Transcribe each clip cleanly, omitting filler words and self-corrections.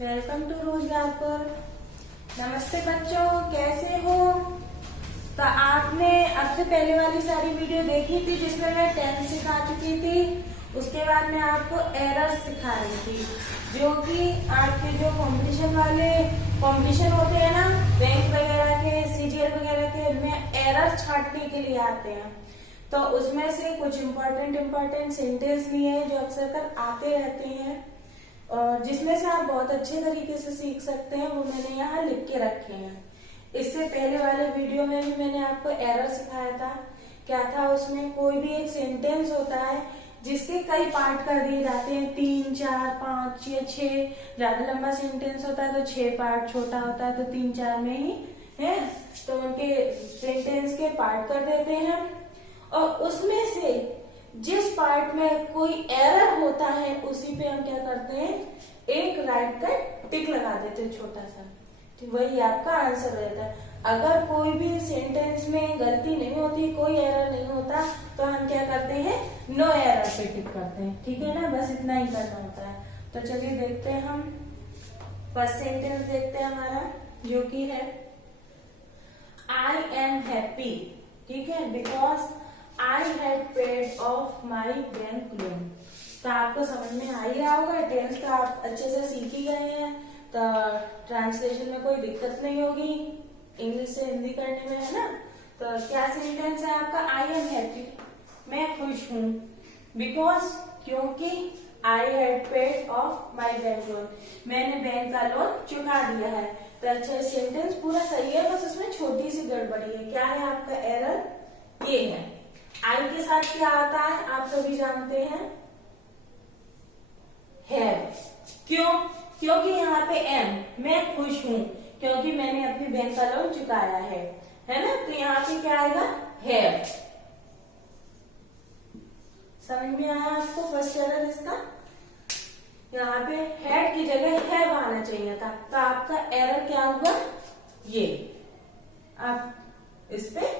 Welcome to रोजगारपुर। नमस्ते बच्चों, कैसे हो? तो आपने अब से पहले वाली सारी वीडियो देखी थी जिसमें मैं टेंस सिखा चुकी थी। उसके बाद मैं आपको एरर्स सिखा रही थी, जो कि आपके जो कंपटीशन वाले कंपटीशन होते हैं ना, बैंक वगैरह के, सीजीएल वगैरह के, इनमें एरर छांटने के लिए आते हैं। तो उसमें से कुछ इम्पोर्टेंट सेंटेंस भी है जो अक्सर कर आते रहते हैं, जिसमें से आप बहुत अच्छे तरीके से सीख सकते हैं। वो मैंने यहाँ लिख के रखे हैं। इससे पहले वाले वीडियो में भी मैंने आपको एरर सिखाया था। क्या था उसमें? कोई भी एक सेंटेंस होता है जिसके कई पार्ट कर दिए जाते हैं, 3, 4, 5 या 6। ज्यादा लंबा सेंटेंस होता है तो 6 पार्ट, छोटा होता है तो 3, 4 में ही है। तो उनके सेंटेंस के पार्ट कर देते हैं और उसमें से जिस पार्ट में कोई एरर होता है उसी पे हम क्या करते हैं, एक राइट का टिक लगा देते हैं, छोटा सा। वही आपका आंसर रहता है। अगर कोई भी सेंटेंस में गलती नहीं होती, कोई एरर नहीं होता, तो हम क्या करते हैं, नो एरर पे टिक करते हैं। ठीक है ना, बस इतना ही करना होता है। तो चलिए देखते हैं, हम फर्स्ट सेंटेंस देखते हैं हमारा, जो कि है आई एम हैप्पी। ठीक है, because I had paid off my bank loan। तो आपको समझ में आ ही रहा होगा, टेंस तो आप अच्छे से सीख ही गए हैं, तो ट्रांसलेशन में कोई दिक्कत नहीं होगी इंग्लिश से हिंदी करने में, है ना। तो क्या सेंटेंस है आपका? आई एम हैप्पी, मैं खुश हूँ। बिकॉज, क्योंकि I had paid of my bank loan, मैंने बैंक का लोन चुका दिया है। तो अच्छा, सेंटेंस पूरा सही है, बस उसमें छोटी सी गड़बड़ी है। क्या है आपका एरर? ये है, आई के साथ क्या आता है आप सभी जानते हैं, हैव। क्यों? क्योंकि यहाँ पे एम, मैं खुश हूँ क्योंकि मैंने अपनी बैंक का लोन चुकाया है ना। तो यहाँ पे क्या आएगा? हैव। समझ में आया आपको फर्स्ट एरर इसका? यहाँ पे हैड की जगह हैव आना चाहिए था, तो आपका एरर क्या होगा? ये आप इस पे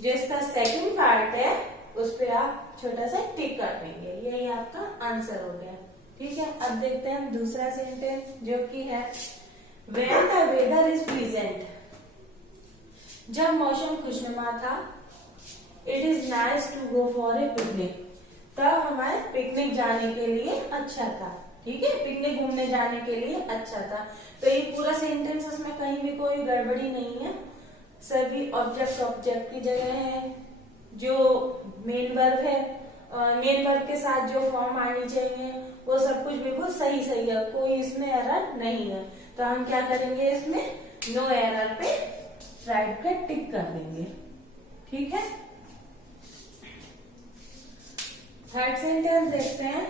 जो इसका सेकंड पार्ट है उस पे आप छोटा सा टिक कर देंगे, यही आपका आंसर हो गया। ठीक है, अब देखते हैं दूसरा सेंटेंस, जो कि है when the weather is pleasant. जब मौसम खुशनुमा था, it is nice to go for a picnic. तब हमारे पिकनिक जाने के लिए अच्छा था। ठीक है, पिकनिक घूमने जाने के लिए अच्छा था। तो ये पूरा सेंटेंस, उसमें कहीं भी कोई गड़बड़ी नहीं है, सभी ऑब्जेक्ट की जगह है। जो मेन वर्ब है, मेन वर्ब के साथ जो फॉर्म आनी चाहिए वो सब कुछ बिल्कुल सही है, कोई इसमें एरर नहीं है। तो हम क्या करेंगे, इसमें नो एरर पे राइट का टिक कर देंगे। ठीक है, थर्ड सेंटेंस देखते हैं।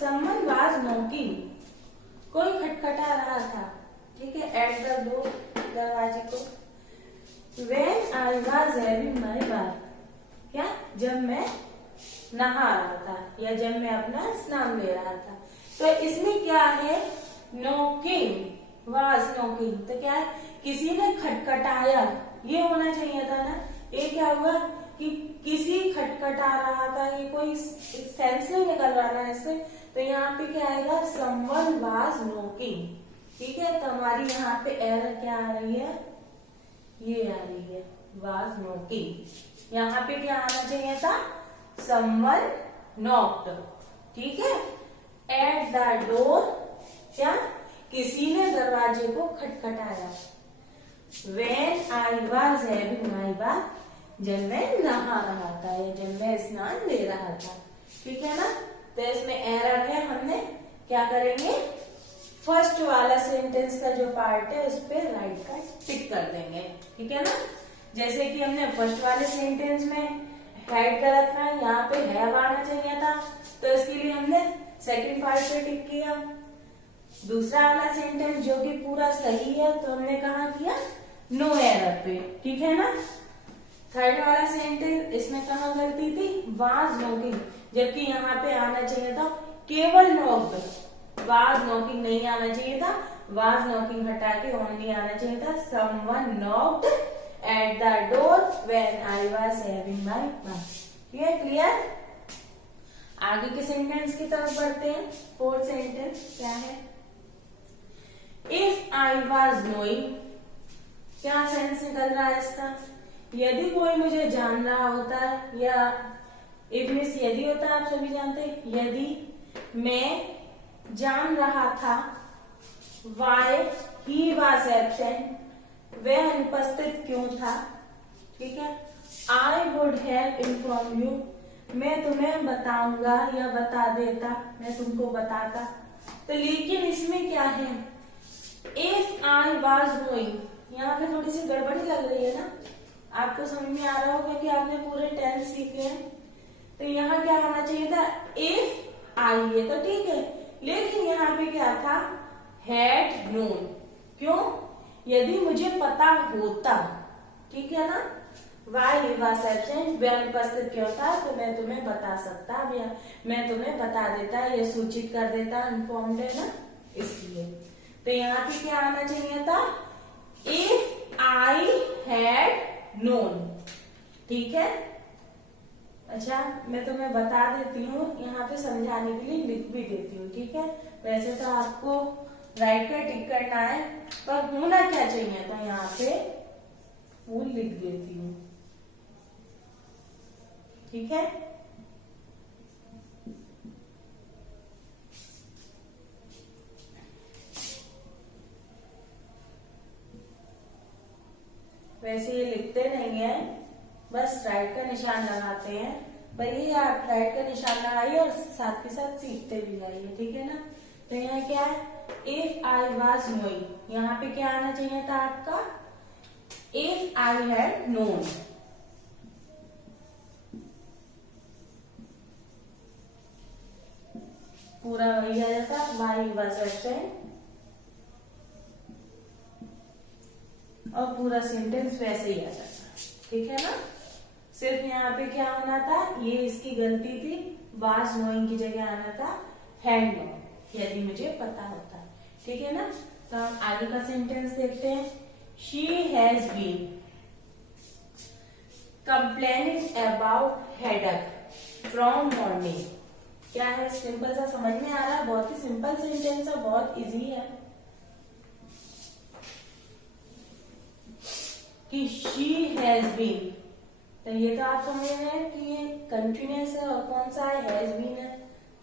समवन वाज नॉकिंग, कोई खटखटा रहा था। ठीक है, एट द डोर, दरवाजे को। When I was having my bath, क्या? जब मैं नहा रहा था या जब मैं अपना स्नान ले रहा था। तो इसमें क्या है? नॉकिंग, वाज नॉकिंग, तो क्या है? किसी ने खटखटाया, ये होना चाहिए था ना। ये क्या हुआ कि किसी खटखटा रहा था, ये कोई सेंस नहीं निकल रहा ना इससे। तो यहाँ पे क्या आएगा? Someone was knocking. ठीक है, तो हमारी यहाँ पे एरर क्या आ रही है? ये आ रही है वाज नॉकिंग। यहाँ पे क्या आना चाहिए था? Someone knocked. ठीक है, एट द डोर, क्या? किसी ने दरवाजे को खटखटाया। When I was having my bath, जब मैं नहा रहा था या जब मैं स्नान ले रहा था। ठीक है ना, तो इसमें एरर है। हमने क्या करेंगे, फर्स्ट वाला सेंटेंस का जो पार्ट है उस पे राइट का टिक कर देंगे। ठीक है ना, जैसे कि हमने फर्स्ट वाले सेंटेंस में हैड का रखा है, यहाँ पे हैव आना चाहिए था, तो इसके लिए हमने सेकंड पार्ट पे टिक किया। दूसरा वाला सेंटेंस जो कि पूरा सही है, तो हमने कहा किया, नो एरर पे। ठीक है ना। थर्ड वाला सेंटेंस, इसमें कहा गलती थी? वाज नॉकिंग, जबकि यहाँ पे आना चाहिए था केवल नॉक्ड, वाज नॉकिंग नहीं आना चाहिए था। वाज नॉकिंग हटा के ओनली आना चाहिए था someone knocked at the door when I was having my bath. ये क्लियर? आगे के सेंटेंस की तरफ बढ़ते हैं। फोर्थ सेंटेंस क्या है? आई वॉज नोइंग, क्या सेंस निकल रहा है इसका? यदि कोई मुझे जान रहा होता है, या इफ मीन्स यदि होता है, आप सभी जानते हैं, यदि मैं जान रहा था, वाई ही वॉज एब्सेंट, वह अनुपस्थित क्यों था, ठीक है। I would have inform you, मैं तुम्हें बताऊंगा या बता देता, मैं तुमको बताता। तो लेकिन इसमें क्या है, इफ आई वॉज नोइंग, यहाँ पे थोड़ी सी गड़बड़ी लग रही है ना, आपको समझ में आ रहा होगा कि आपने पूरे टेंस सीखे हैं। तो यहाँ क्या होना चाहिए था, इफ आई, ये तो ठीक है, लेकिन यहाँ पे क्या था, हैड नोन। क्यों? यदि मुझे पता होता, ठीक है ना, वाई ही वॉज एब्सेंट, वह अनुपस्थित क्यों था, तो मैं तुम्हें बता सकता, या मैं तुम्हें बता देता, या सूचित कर देता, इन्फॉर्म्ड है ना, इसलिए। तो यहाँ पे क्या आना चाहिए था, इफ आई हैड नोन, ठीक है। अच्छा, मैं तुम्हें बता देती हूँ, यहाँ पे समझाने के लिए लिख भी देती हूँ, ठीक है। वैसे तो आपको राइट का टिक करना है, पर होना क्या चाहिए था, यहाँ पे वो लिख देती हूँ, ठीक है। वैसे ये लिखते नहीं है, बस राइट का निशान लगाते हैं, पर ये आप राइट का निशान लगाइए और साथ के साथ सीखते भी जाइए, ठीक है ना। तो यहाँ क्या है, इफ आई वॉज नोइंग, यहाँ पे क्या आना चाहिए था आपका, इफ आई हैड नोन। पूरा वही आ जाता, वाई वॉज एब्सेंट, और पूरा सेंटेंस वैसे ही आ जाता, ठीक है ना। सिर्फ यहाँ पे क्या होना था, ये इसकी गलती थी, वाज नोइंग की जगह आना था हैड नोन, यदि मुझे पता होता, ठीक है ना। तो हम आगे का सेंटेंस देखते हैं। She has been complaining about headache from morning. क्या है, सिंपल सा, समझ में आ रहा है, बहुत ही सिंपल सेंटेंस है, बहुत इजी है कि शी हैज बीन। तो ये तो आप समझ रहे हैं कि ये कंटिन्यूअस है, और कौन सा है, हैज बीन है,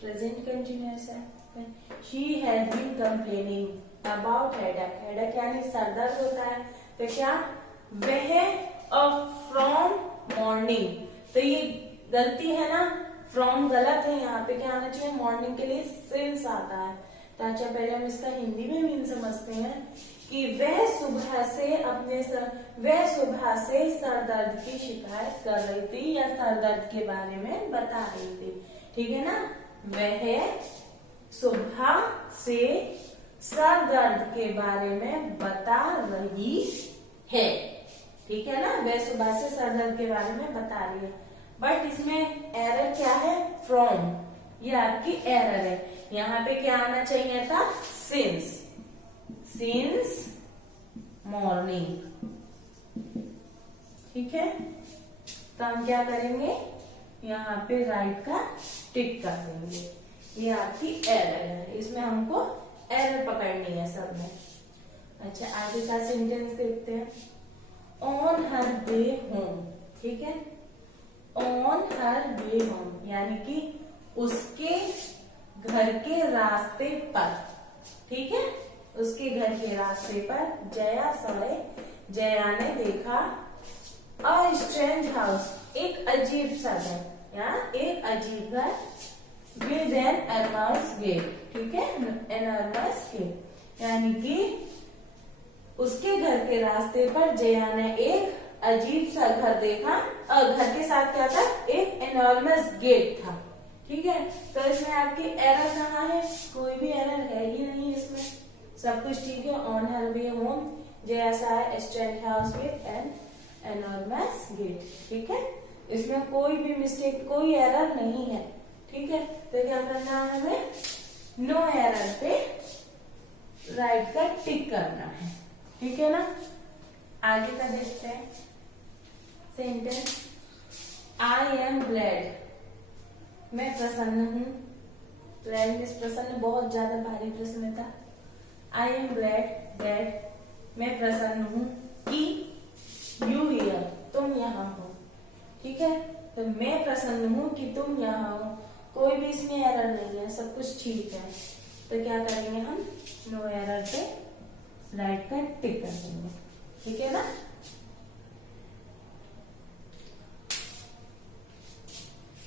प्रेजेंट कंटिन्यूअस है। She has been complaining about headache, headache यानी सरदर्द होता है, तो क्या, वह फ्रॉम मॉर्निंग, तो ये गलती है ना, फ्रॉम गलत है, यहाँ पे क्या आना चाहिए, मॉर्निंग के लिए सिंस आता है। तो अच्छा, पहले हम इसका हिंदी में मीन समझते हैं कि वह सुबह से सर दर्द की शिकायत कर रही थी, या सर दर्द के बारे में बता रही थी, ठीक है ना। वह सुबह से सर दर्द के बारे में बता रही है, ठीक है ना, वह सुबह से सर दर्द के बारे में बता रही है। बट इसमें एरर क्या है, फ्रॉम, ये आपकी एरर है। यहाँ पे क्या आना चाहिए था, सिंस मॉर्निंग, ठीक है। तो हम क्या करेंगे, यहाँ पे राइट का टिक कर देंगे, ये आपकी एरर है, इसमें हमको एरर पकड़नी है सब में। अच्छा, आगे का सेंटेंस देखते हैं। ऑन हर वे होम, ठीक है, ऑन हर वे होम यानी कि उसके घर के रास्ते पर, ठीक है, उसके घर के रास्ते पर जया ने देखा अ स्ट्रेंज हाउस, एक अजीब सा घर, या एक अजीब घर, विद एन एनॉर्मस गेट, ठीक है, एनॉर्मस गेट यानी कि उसके घर के रास्ते पर जया ने एक अजीब सा घर देखा, और घर के साथ क्या था, एक एनॉर्मस गेट था, ठीक है। तो इसमें आपकी एरर कहाँ है, कोई भी एरर है ही नहीं, इसमें सब कुछ ठीक है। ऑन हर वे होम, जया सा strange house with an enormous gate, ठीक है, इसमें कोई भी मिस्टेक, कोई एरर नहीं है, ठीक है। तो क्या करना है हमें, नो एरर पे राइट का टिक करना है, ठीक है ना। आगे का देखते हैं सेंटेंस। आई एम ग्लैड, मैं प्रसन्न हूँ। ग्लैड मीन्स प्रसन्न, बहुत ज्यादा भारी प्रसन्नता, आई एम ग्लैड दैट, मैं प्रसन्न हूँ कि यू हियर, तुम यहाँ हो। ठीक है, तो मैं प्रसन्न हूँ कि तुम यहाँ हो, कोई भी इसमें एरर नहीं है, सब कुछ ठीक है। तो क्या करेंगे हम, नो एरर पे राइट का टिक कर देंगे। ठीक है ना।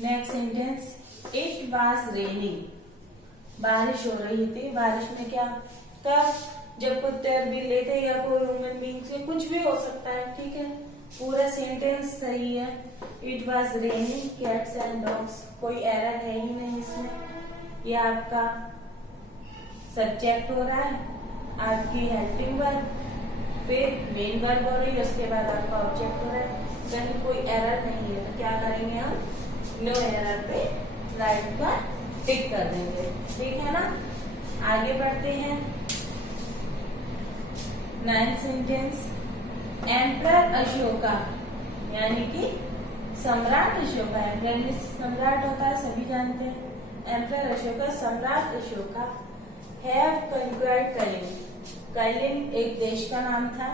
Next sentence, it was raining, बारिश हो रही थी। बारिश में क्या कब, जब कुत्ते और बिल्ली थे या कोई ह्यूमन बीइंग से, कुछ भी हो सकता है। ठीक है, पूरा सेंटेंस सही है। It was raining cats and dogs, कोई एरर है ही नहीं इसमें। ये आपका सब्जेक्ट हो रहा है, आपकी हेल्पिंग वर्ब, फिर मेन वर्ब हो रही है, उसके बाद आपका ऑब्जेक्ट हो रहा है, कहीं कोई एरर नहीं है। तो क्या करेंगे हम, नो एरर पे राइट का टिक कर देंगे। ठीक है ना। आगे बढ़ते हैं। 9th सेंटेंस, एम्परर अशोका, यानी कि सम्राट अशोका। एम्परर में सम्राट होता है, सभी जानते हैं। एम्परर अशोका, सम्राट अशोका हैव कंक्वर्ड कलिंग, कलिंग एक देश का नाम था।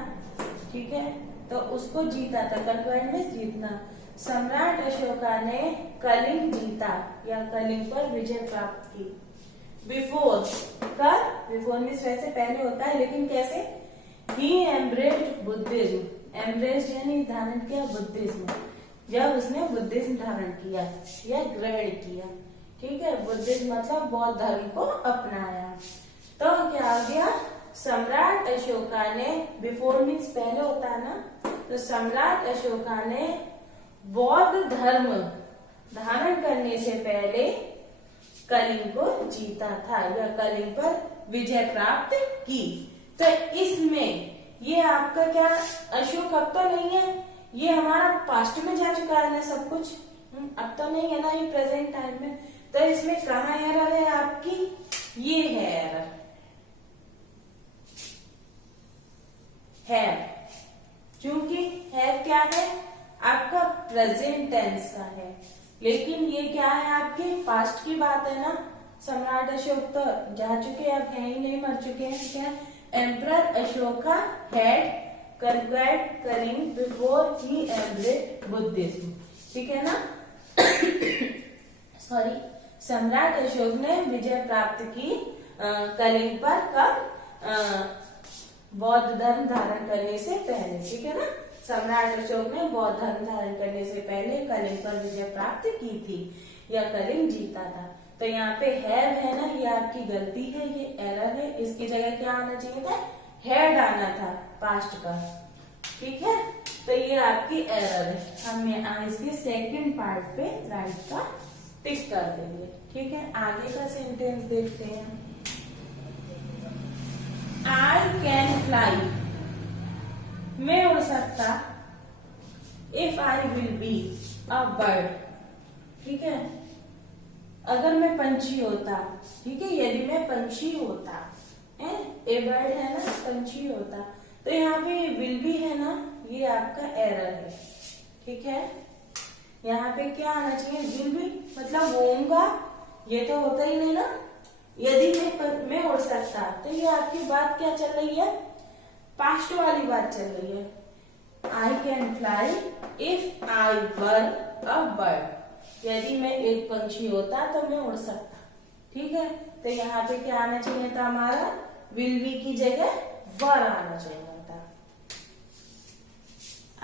ठीक है, तो उसको जीता था, कंक्वर्ड में जीतना। सम्राट अशोका ने कलिंग जीता या कलिंग पर विजय प्राप्त की। बिफोर का, बिफोर में वैसे पहले होता है, लेकिन कैसे, ही एम्ब्रेस्ड बुद्धिज्म, एम्ब्रेस्ड यानी धारण किया बुद्धिज्म, जब उसने बुद्धिज्म धारण किया या ग्रहण किया। ठीक है, बुद्धिज्म मतलब बौद्ध धर्म को अपनाया। तो क्या आ गया, सम्राट अशोका ने, बिफोर मीन्स पहले होता है ना, तो सम्राट अशोका ने बौद्ध धर्म धारण करने से पहले कलिंग को जीता था या कलिंग पर विजय प्राप्त की। तो इसमें ये आपका क्या, अशोक अब तो नहीं है, ये हमारा पास्ट में जा चुका है ना सब कुछ, अब तो नहीं है ना ये प्रेजेंट टाइम में। तो इसमें कहाँ एरर है आपकी, ये है एरर, है, क्योंकि है क्या है आपका प्रेजेंट टेंस का है, लेकिन ये क्या है आपके पास्ट की बात है ना। सम्राट अशोक तो जा चुके, अब है ही नहीं, मर चुके हैं। क्या, emperor Ashoka had conquered Kalinga before he embraced Buddhism. ठीक है ना। सॉरी, सम्राट अशोक ने विजय प्राप्त की कलिंग पर कब, बौद्ध धर्म धारण करने से पहले। ठीक है ना, सम्राट अशोक ने बौद्ध धर्म धारण करने से पहले कलिंग पर विजय प्राप्त की थी या कलिंग जीता था। तो यहाँ पे हैव है ना, ये आपकी गलती है, ये एरर है। इसकी जगह क्या आना चाहिए था, हैड आना था पास्ट का। ठीक है, तो ये आपकी एरर है। हम इसके सेकंड पार्ट पे राइट का टिक कर देंगे। ठीक है, आगे का सेंटेंस देखते हैं। आई कैन फ्लाई, मैं उड़ सकता, if I will be a bird. ठीक है, अगर मैं पंछी होता। ठीक है, यदि मैं पंछी होता है, ए बर्ड है ना, पंछी होता। तो यहाँ पे विल बी है ना, ये आपका एरर है। ठीक है, यहाँ पे क्या आना चाहिए, विल बी मतलब होऊंगा, ये तो होता ही नहीं ना। यदि मैं उड़ सकता, तो ये आपकी बात क्या चल रही है, पास्ट वाली बात चल रही है। I can fly if I were a bird, यदि मैं एक पंछी होता तो मैं उड़ सकता। ठीक है, तो यहाँ पे क्या आना चाहिए था हमारा, विल बी की जगह वर आना चाहिए था।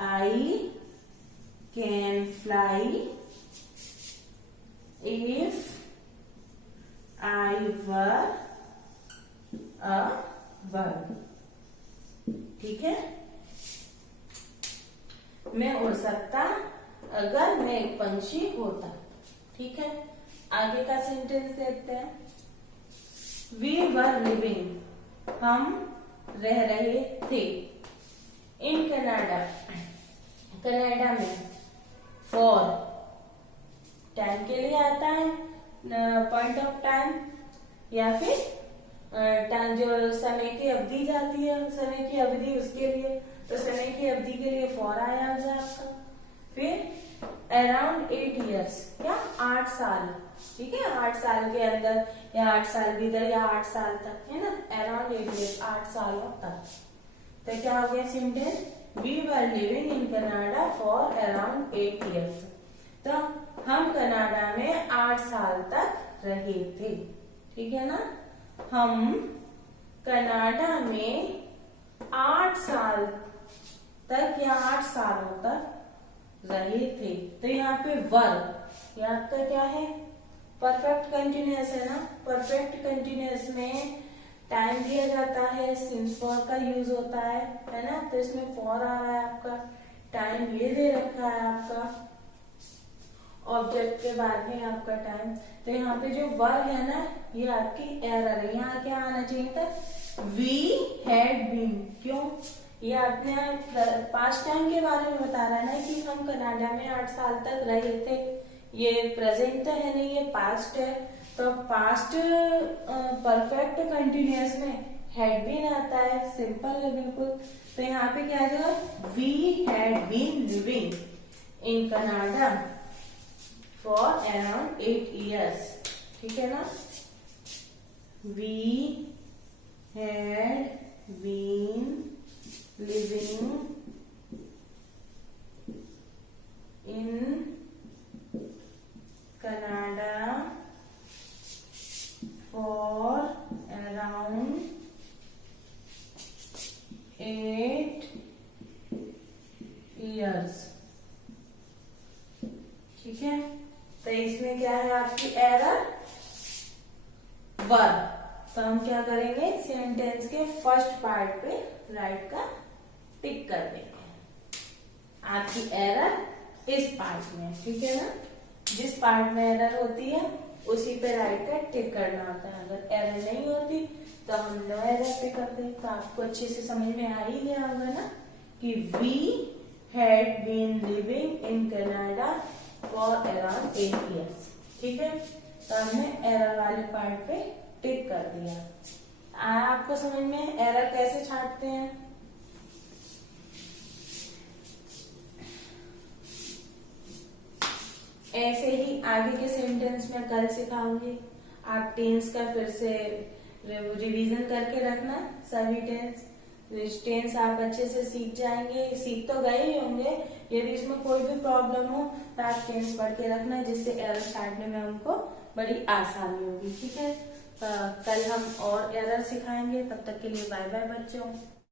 I can fly if I were a bird. ठीक है, मैं उड़ सकता अगर मैं एक पंछी होता। ठीक है, आगे का सेंटेंस देखते हैं। वी वर लिविंग, हम रह रहे थे। इन कनाडा, कनाडा में फॉर टाइम के लिए आता है, पॉइंट ऑफ टाइम, या फिर टाइम जो समय की अवधि जाती है, समय की अवधि उसके लिए, तो समय की अवधि के लिए फॉर आया आपका। फिर अराउंड 8 years, क्या 8 साल, ठीक है, 8 साल के अंदर या 8 साल भीतर या 8 साल तक, है ना, अराउंड 8 years, 8 सालों तक। तो क्या हो गया sentence, we were living in Canada for around 8 years। तो हम कनाडा में 8 साल तक रहे थे, ठीक है ना। हम कनाडा में 8 साल तक या 8 सालों तक रहे थे। तो यहाँ पे वर, ये आपका क्या है, परफेक्ट कंटिन्यूअस है ना। परफेक्ट कंटिन्यूअस में टाइम दिया जाता है, सिंस फॉर का यूज होता है ना। तो इसमें फॉर आ रहा है आपका, टाइम ये दे रखा है आपका, ऑब्जेक्ट के बाद में आपका टाइम। तो यहाँ पे जो वर है ना, ये आपकी एरर है। यहाँ क्या आना चाहिए था, वी हैड बीन। क्यों, ये आपने पास्ट टाइम के बारे में बता रहा है ना कि हम कनाडा में 8 साल तक रहे थे। ये प्रेजेंट तो है नहीं, ये पास्ट है। तो पास्ट परफेक्ट कंटिन्यूअस में हैड बीन आता है, सिंपल है बिल्कुल। तो यहाँ पे क्या आ जाएगा, we had been living in Canada for around 8 years, ठीक है ना। We had been living in Canada for around 8 years, ठीक है। तो इसमें क्या है आपकी एरर, वर। तो हम क्या करेंगे, सेंटेंस के फर्स्ट पार्ट पे राइट का टिक कर देंगे। आपकी एरर इस पार्ट में, ठीक है ना। जिस पार्ट में एरर होती है उसी पे राइट का टिक करना होता है। अगर एरर नहीं होती तो हम नो एरर पे करते हैं। तो आपको अच्छे से समझ में आ ही गया होगा ना कि we had been living in Canada for around 8 years, ठीक है। तो हमने एरर वाले पार्ट पे टिक कर दिया। आपको समझ में एरर कैसे छांटते हैं, ऐसे ही आगे के सेंटेंस में कल सिखाऊंगी। आप टेंस का फिर से रिवीजन करके रखना, सभी टेंस। टेंस आप अच्छे से सीख जाएंगे, सीख तो गए ही होंगे। यदि इसमें कोई भी प्रॉब्लम हो तो आप टेंस पढ़ के रखना, जिससे एरर छांटने में हमको बड़ी आसानी होगी, ठीक है। कल हम और एरर सिखाएंगे। तब तक के लिए बाय बाय बच्चों।